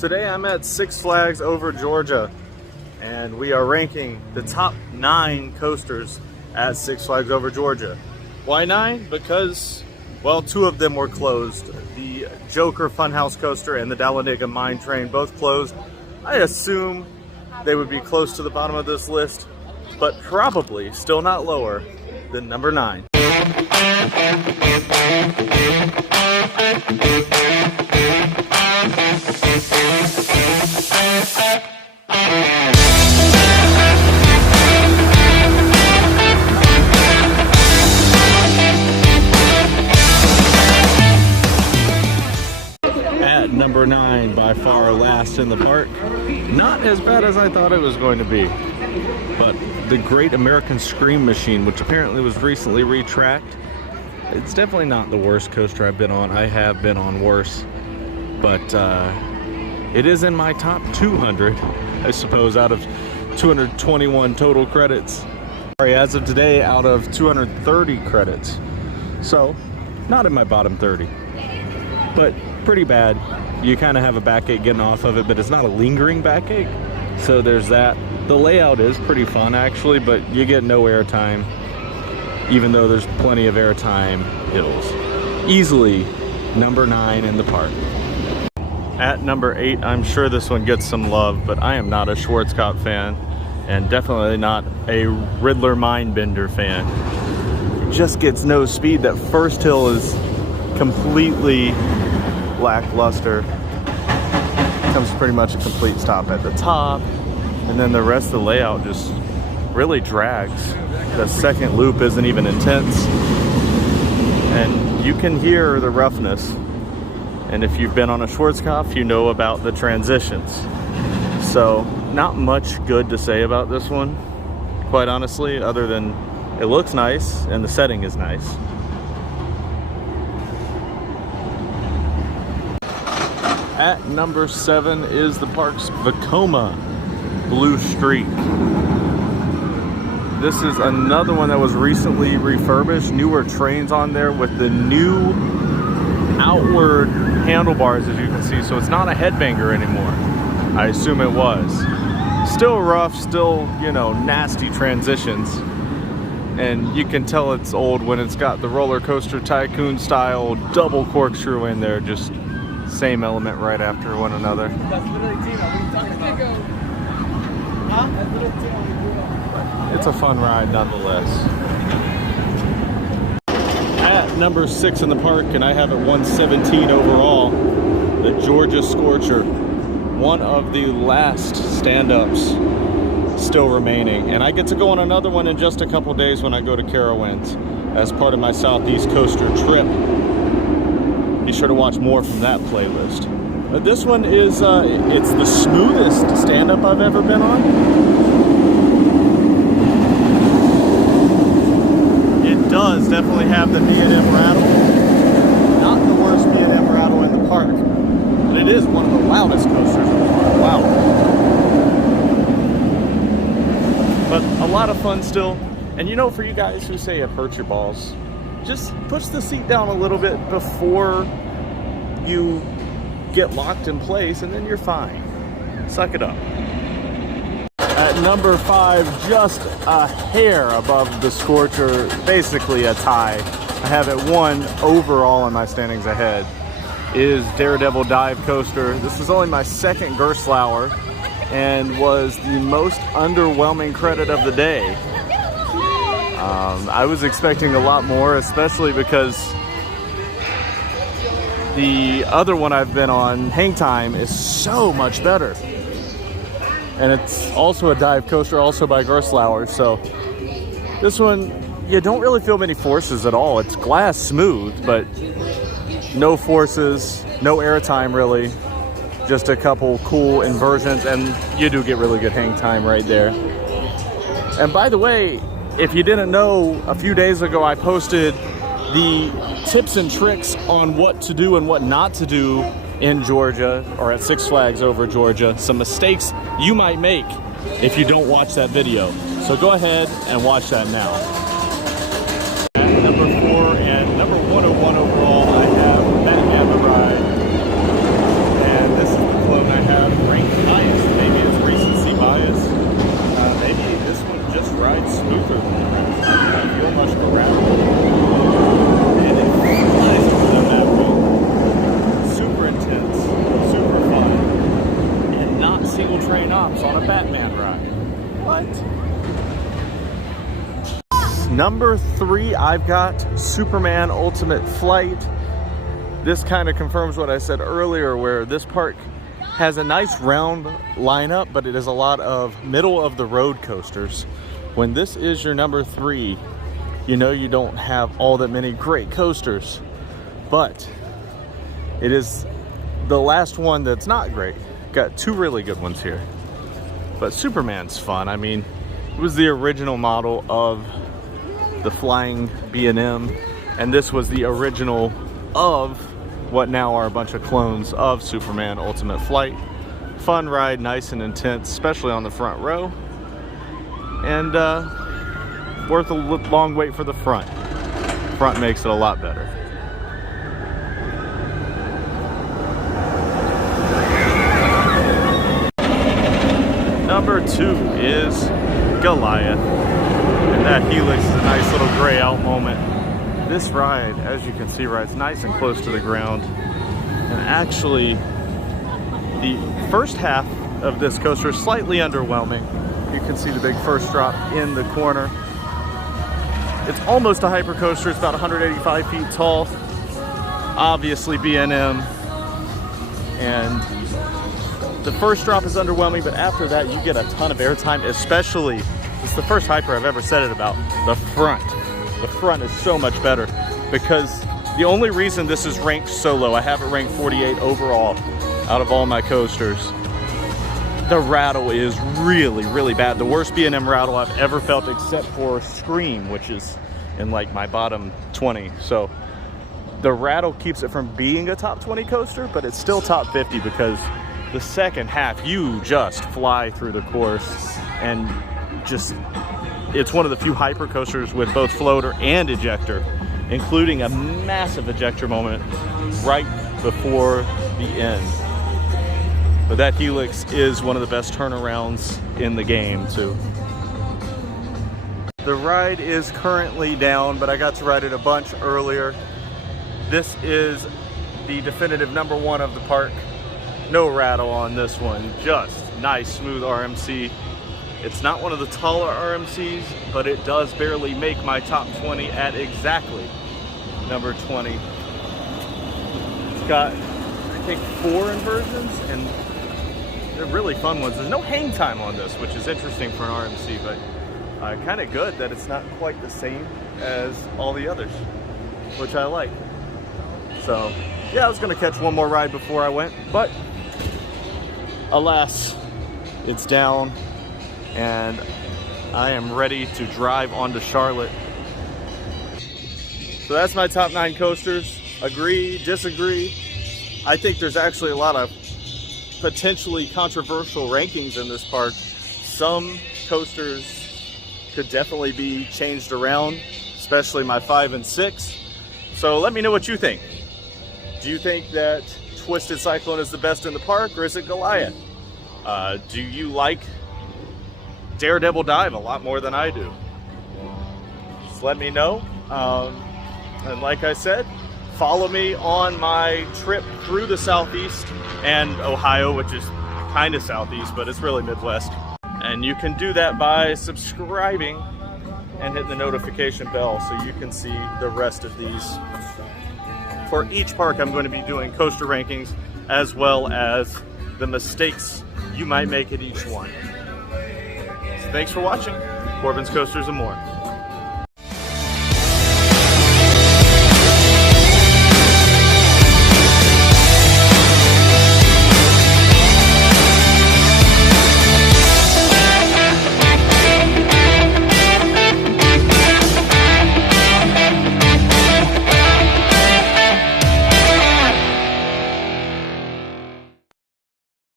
Today I'm at Six Flags over Georgia, and we are ranking the top 9 coasters at Six Flags over Georgia. Why 9? Because, well, 2 of them were closed. The Joker Funhouse coaster and the Talladega Mine Train both closed. I assume they would be close to the bottom of this list, but probably still not lower than number 9. At number 9, by far last in the park. Not as bad as I thought it was going to be, but the Great American Scream Machine, which apparently was recently retracked. It's definitely not the worst coaster I've been on. I have been on worse, but it is in my top 200, I suppose, out of 221 total credits. Sorry, as of today, out of 230 credits. So, not in my bottom 30, but pretty bad. You kind of have a backache getting off of it, but it's not a lingering backache, so there's that. The layout is pretty fun actually, but you get no airtime, even though there's plenty of airtime hills. Easily number 9 in the park. At number 8, I'm sure this one gets some love, but I am not a Schwarzkopf fan, and definitely not a Riddler Mindbender fan. It just gets no speed. That first hill is completely lackluster. Comes pretty much a complete stop at the top, and then the rest of the layout just really drags. The second loop isn't even intense, and you can hear the roughness. And if you've been on a Schwarzkopf, you know about the transitions. So not much good to say about this one, quite honestly, other than it looks nice and the setting is nice. At number 7 is the park's Vekoma Blue Streak. This is another one that was recently refurbished. Newer trains on there with the new outward handlebars, as you can see. So it's not a headbanger anymore. I assume it was. Still rough, still, you know, nasty transitions. And you can tell it's old when it's got the roller coaster tycoon style double corkscrew in there, just same element right after one another. It's a fun ride nonetheless. At number 6 in the park, and I have it 117 overall, the Georgia Scorcher. One of the last stand-ups still remaining. And I get to go on another one in just a couple days when I go to Carowinds as part of my Southeast Coaster trip. Be sure to watch more from that playlist. This one is, it's the smoothest stand-up I've ever been on. It does definitely have the D&M rattle. Not the worst D&M rattle in the park, but it is one of the loudest coasters in the park. Wow. But a lot of fun still. And you know, for you guys who say it hurts your balls, just push the seat down a little bit before you get locked in place, and then you're fine. Suck it up. At number 5, just a hair above the Scorcher, basically a tie. I have it 1 overall in my standings ahead, is Daredevil Dive Coaster. This is only my 2nd Gerstlauer and was the most underwhelming credit of the day. I was expecting a lot more, especially because the other one I've been on, Hang Time, is so much better. And it's also a dive coaster, also by Gerstlauer. So this one, you don't really feel many forces at all. It's glass smooth, but no forces, no airtime really. Just a couple cool inversions, and you do get really good hang time right there. And by the way, if you didn't know, a few days ago I posted the tips and tricks on what to do and what not to do in Georgia, or at Six Flags over Georgia. Some mistakes you might make if you don't watch that video. So go ahead and watch that now. At number 4 and number 101 overall, I have Batman the Ride. And this is the clone I have single train ops on a Batman ride. What? Number 3, I've got Superman Ultimate Flight. This kind of confirms what I said earlier, where this park has a nice round lineup, but it is a lot of middle of the road coasters. When this is your number 3, you know you don't have all that many great coasters, but it is the last one that's not great. Got 2 really good ones here. But Superman's fun. I mean, it was the original model of the flying B&M, and this was the original of what now are a bunch of clones of Superman Ultimate Flight. Fun ride, nice and intense, especially on the front row. And worth a long wait for the front. Front makes it a lot better. Number 2 is Goliath. And that helix is a nice little gray out moment. This ride, as you can see, rides nice and close to the ground. And actually, the first half of this coaster is slightly underwhelming. You can see the big first drop in the corner. It's almost a hyper coaster. It's about 185 feet tall. Obviously B&M. And the first drop is underwhelming, but after that you get a ton of airtime, especially, it's the first hyper I've ever said it about, the front. The front is so much better, because the only reason this is ranked so low, I have it ranked 48 overall out of all my coasters, the rattle is really, really bad. The worst B&M rattle I've ever felt, except for Scream, which is in like my bottom 20. So the rattle keeps it from being a top 20 coaster, but it's still top 50, because the second half, you just fly through the course, and just, it's one of the few hyper coasters with both floater and ejector, including a massive ejector moment right before the end. But that helix is one of the best turnarounds in the game too. The ride is currently down, but I got to ride it a bunch earlier. This is the definitive number 1 of the park. No rattle on this one, just nice smooth RMC. It's not one of the taller RMCs, but it does barely make my top 20 at exactly number 20. It's got, I think, 4 inversions, and they're really fun ones. There's no hang time on this, which is interesting for an RMC, but kind of good that it's not quite the same as all the others, which I like. So yeah, I was gonna catch one more ride before I went, but alas, it's down, and I am ready to drive on to Charlotte. So that's my top 9 coasters. Agree, disagree. I think there's actually a lot of potentially controversial rankings in this park. Some coasters could definitely be changed around, especially my 5 and 6. So let me know what you think. Do you think that Twisted Cyclone is the best in the park, or is it Goliath? Do you like Daredevil Dive a lot more than I do? Just let me know. And like I said, follow me on my trip through the Southeast and Ohio, which is kind of Southeast, but it's really Midwest. And you can do that by subscribing and hitting the notification bell so you can see the rest of these. For each park, I'm going to be doing coaster rankings, as well as the mistakes you might make at each one. So thanks for watching. Corbin's Coasters and more.